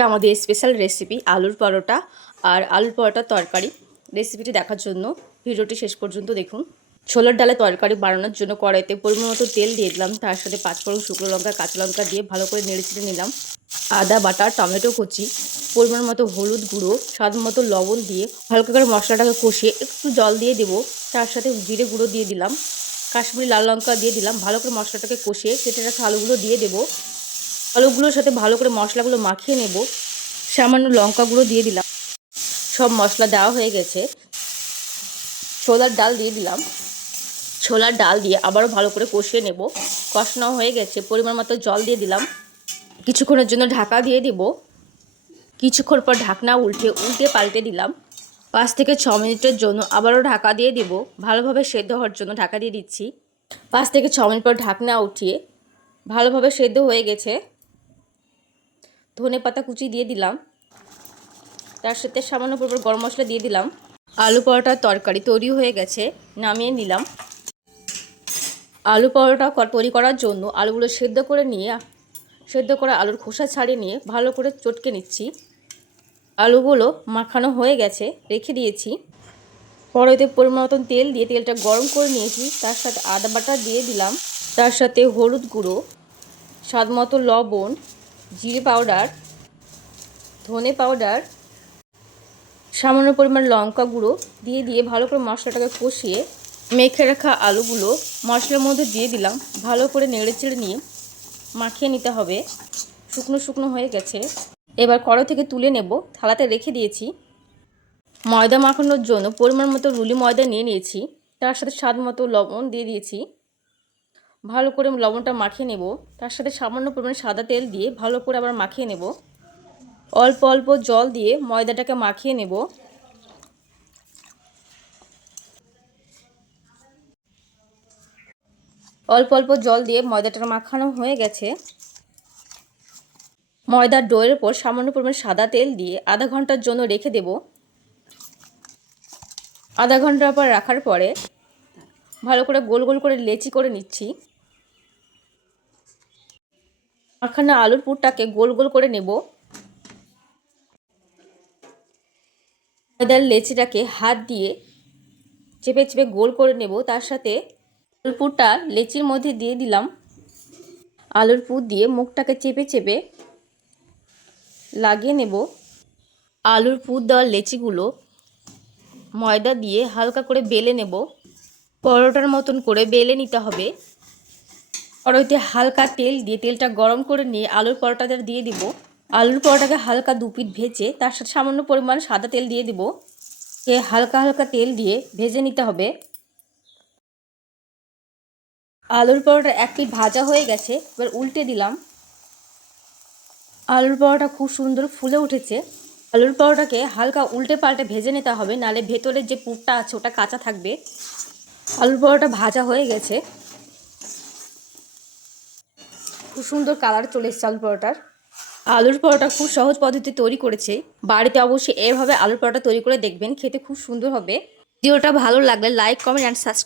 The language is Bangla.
আজকে আমাদের স্পেশাল রেসিপি আলুর পরোটা আর আলুর পরোটার তরকারি। রেসিপিটি দেখার জন্য ভিডিওটি শেষ পর্যন্ত দেখুন। ছোলার ডালে তরকারি বানানোর জন্য কড়াইতে পরিমাণ মতো তেল দিয়ে দিলাম। তার সাথে পাঁচফোড়ন শুকনো লঙ্কা, কাঁচা লঙ্কা দিয়ে ভালো করে নেড়ে চেড়ে নিলাম। আদা, বাটা, টমেটো কুচি, পরিমাণ মতো হলুদ গুঁড়ো, স্বাদ মতো লবণ দিয়ে হালকা করে মশলাটাকে কষিয়ে একটু জল দিয়ে দেবো। তার সাথে জিরে গুঁড়ো দিয়ে দিলাম। কাশ্মীরি লাল লঙ্কা দিয়ে দিলাম। ভালো করে মশলাটাকে কষিয়ে কেটে রাখা আলুগুলো দিয়ে দেবো। আলুগুলোর সাথে ভালো করে মশলাগুলো মাখিয়ে নেব। সামান্য লঙ্কা গুঁড়ো দিয়ে দিলাম। সব মশলা দেওয়া হয়ে গেছে। ছোলার ডাল দিয়ে দিলাম। ছোলার ডাল দিয়ে আবারও ভালো করে কষিয়ে নেব। কষানো হয়ে গেছে। পরিমাণ মতো জল দিয়ে দিলাম। কিছুক্ষণের জন্য ঢাকা দিয়ে দিব। কিছুক্ষণ পর ঢাকনা উল্টে উল্টে পাল্টে দিলাম। পাঁচ থেকে ছ মিনিটের জন্য আবারও ঢাকা দিয়ে দিব। ভালোভাবে সেদ্ধ হওয়ার জন্য ঢাকা দিয়ে দিচ্ছি। পাঁচ থেকে ছ মিনিট পর ঢাকনা উঠিয়ে ভালোভাবে সেদ্ধ হয়ে গেছে। ধনে পাতা কুচি দিয়ে দিলাম। তার সাথে সামান্য পরিমাণ গরম মশলা দিয়ে দিলাম। আলু পরোটার তরকারি তৈরি হয়ে গেছে, নামিয়ে নিলাম। আলু পরোটা তৈরি করার জন্য আলুগুলো সেদ্ধ করে নিয়ে, সেদ্ধ করা আলুর খোসা ছাড়িয়ে নিয়ে ভালো করে চটকে নিচ্ছি। আলুগুলো মাখানো হয়ে গেছে, রেখে দিয়েছি। কড়াইতে পরিমাণ মতন তেল দিয়ে তেলটা গরম করে নিয়েছি, তার সাথে আদা বাটা দিয়ে দিলাম। তার সাথে হলুদ গুঁড়ো স্বাদ মতো লবণ জিরে পাউডার, ধনে পাউডার, সামান্য পরিমাণ লঙ্কা গুঁড়ো দিয়ে দিয়ে ভালো করে মশলাটাকে কষিয়ে মেখে রাখা আলুগুলো মশলার মধ্যে দিয়ে দিলাম। ভালো করে নেড়ে চেড়ে নিয়ে মাখিয়ে নিতে হবে। শুকনো শুকনো হয়ে গেছে। এবার কড়া থেকে তুলে নেব। থালাতে রেখে দিয়েছি। ময়দা মাখানোর জন্য পরিমাণ মতো রুলি ময়দা নিয়ে নিয়েছি। তার সাথে স্বাদ মতো লবণ দিয়ে দিয়েছি। ভালো করে লবণটা মাখিয়ে নেব। তার সাথে সামান্য পরিমাণে সাদা তেল দিয়ে ভালো করে আবার মাখিয়ে নেব। অল্প অল্প জল দিয়ে ময়দাটাকে মাখিয়ে নেব। অল্প অল্প জল দিয়ে ময়দাটা মাখানো হয়ে গেছে। ময়দার ডোয়ের উপর সামান্য পরিমাণ সাদা তেল দিয়ে আধা ঘণ্টার জন্য রেখে দেব। আধা ঘণ্টার পর রাখার পরে ভালো করে গোল গোল করে লেচি করে নিচ্ছি। মাখানা আলুর পুরটাকে গোল গোল করে নেব। ময়দার লেচিটাকে হাত দিয়ে চেপে চেপে গোল করে নেব। তার সাথে আলুর পুরটা লেচির মধ্যে দিয়ে দিলাম। আলুর পুর দিয়ে মুখটাকে চেপে চেপে লাগিয়ে নেব। আলুর পুর দেওয়ার লেচিগুলো ময়দা দিয়ে হালকা করে বেলে নেব। পরোটার মতন করে বেলে নিতে হবে। কড়াইতে হালকা তেল দিয়ে তেলটা গরম করে নিয়ে আলুর পরোটাটা দিয়ে দিব। আলুর পরোটাকে হালকা দু পিঠ ভেজে তার সাথে সামান্য পরিমাণ সাদা তেল দিয়ে দিব। এ হালকা হালকা তেল দিয়ে ভেজে নিতে হবে। আলুর পরোটা এক পিঠ ভাজা হয়ে গেছে, এবার উল্টে দিলাম। আলুর পরোটা খুব সুন্দর ফুলে উঠেছে। আলুর পরোটাকে হালকা উল্টে পাল্টে ভেজে নিতে হবে, নালে ভেতরের যে পুরটা আছে ওটা কাঁচা থাকবে। আলুর পরোটা ভাজা হয়ে গেছে। খুব সুন্দর কালার চলে এসেছে আলুর পরোটার। আলুর পরোটা খুব সহজ পদ্ধতি তৈরি করেছে। বাড়িতে অবশ্যই এভাবে আলুর পরোটা তৈরি করে দেখবেন, খেতে খুব সুন্দর হবে। ভিডিওটা ভালো লাগলে লাইক কমেন্ট অ্যান্ড সাবস্ক্রাইব